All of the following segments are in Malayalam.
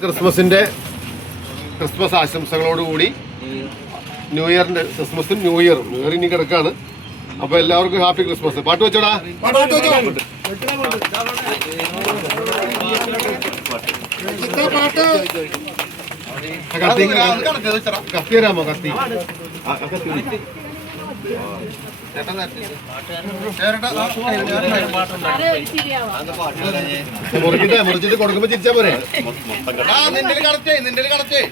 ക്രിസ്മസിന്റെ ക്രിസ്മസ് ആശംസകളോടുകൂടി ന്യൂ ഇയറിന്റെ ക്രിസ്മസും ന്യൂ ഇയറും. ന്യൂ ഇയർ ഇനി കിടക്കാണ്. അപ്പൊ എല്ലാവർക്കും ഹാപ്പി ക്രിസ്മസ്. പാട്ട് വെച്ചോടാ. കത്തിരാമോ കത്തി. കത്തി തരാമോ? കത്തി. മുറിക്കട്ടെ മുറിച്ചിട്ട് കൊടുക്കുമ്പോ ചിരിച്ചാ പോരെ? ആ നിന്റെ കടച്ചേ നിന്റെ കടച്ചേ.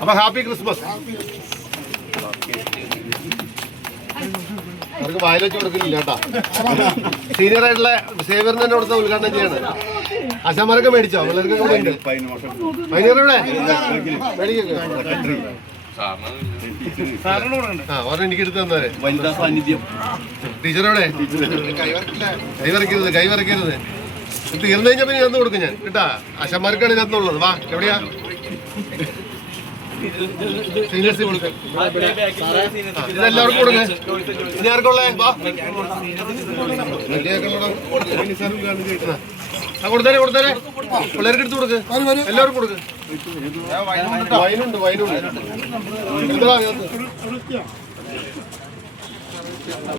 അപ്പൊ ഹാപ്പി ക്രിസ്മസ്. അവർക്ക് വയലറ്റ് കൊടുക്കില്ല കേട്ടാ. സീനിയർ ആയിട്ടുള്ള സേവറിനെ തന്നെ കൊടുത്ത ഉദ്ഘാടനം ചെയ്യാണ്. അശാമാരൊക്കെ മേടിച്ചോ? പിള്ളേർക്കൊക്കെ ഉണ്ട് പൈനീർ ഇവിടെ? മേടിക്കോ ആ എനിക്ക് എടുത്ത് തന്നവരെ. ടീച്ചറോടെ കൈ വരയ്ക്കരുത് കൈ വരയ്ക്കരുത് ഇത് തീർന്നു കഴിഞ്ഞാൽ പിന്നെ തന്നു കൊടുക്കും ഞാൻ? കേട്ടാ അശന്മാർക്കാണ് ഇതിനകത്തുള്ളത് വാ എവിടെയാ? സീനിയേഴ്സ് കൊടുക്കും ഇതെല്ലാവർക്കും കൊടുക്കേ. ഇനി ആർക്കുള്ളേ കൊടുത്തേരെ കൊടുത്തേരെ. പിള്ളേർക്ക് എടുത്ത് കൊടുക്ക്. എല്ലാവർക്കും കൊടുക്ക്. വൈനുണ്ട് വൈനുണ്ട്. അതിനകത്ത്.